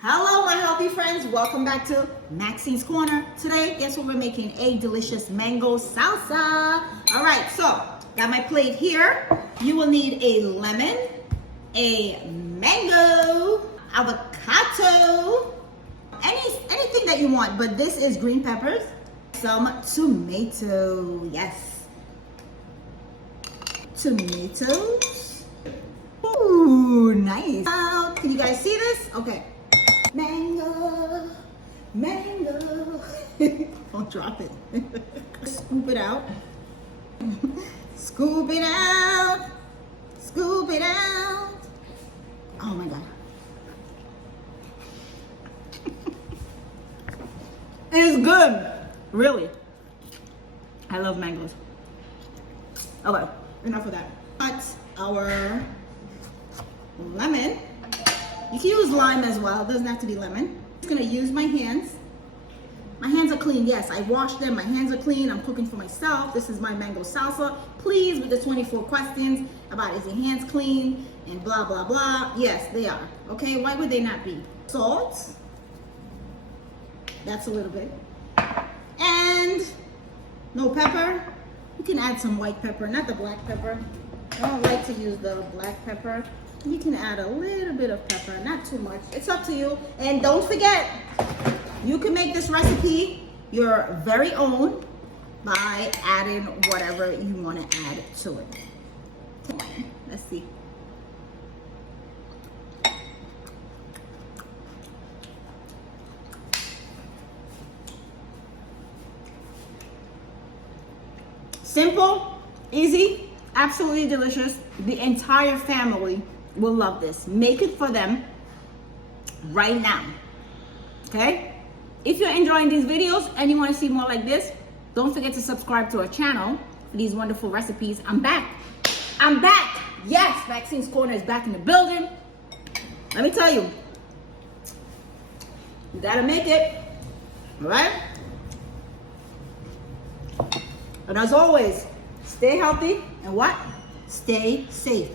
Hello my healthy friends, welcome back to Maxine's Corner. Today, guess what, we're making a delicious mango salsa. All right, so got my plate here. You will need a lemon, a mango, avocado, anything that you want, but this is green peppers, some tomato, yes, tomatoes. Ooh, nice. Can you guys see this? Okay. Mango, mango. Don't drop it. Scoop it out. Scoop it out. Scoop it out. Oh my God. It's good. Really. I love mangoes. Okay, enough of that. Cut our lemon. You can use lime as well. It doesn't have to be lemon. I'm just gonna use my hands. My hands are clean. Yes, I washed them. My hands are clean. I'm cooking for myself. This is my mango salsa. Please, with the 24 questions about is your hands clean and blah, blah, blah. Yes, they are. Okay, why would they not be? Salt. That's a little bit. And no pepper. You can add some white pepper, not the black pepper. I don't like to use the black pepper. You can add a little bit of pepper, not too much. It's up to you. And don't forget, you can make this recipe your very own by adding whatever you want to add to it. Let's see. Simple, easy, absolutely delicious. The entire family will love this. Make it for them right now. Okay? If you're enjoying these videos and you want to see more like this, don't forget to subscribe to our channel for these wonderful recipes. I'm back. I'm back. Yes, Maxine's Corner is back in the building. Let me tell you, you gotta make it. All right? And as always, stay healthy and what? Stay safe.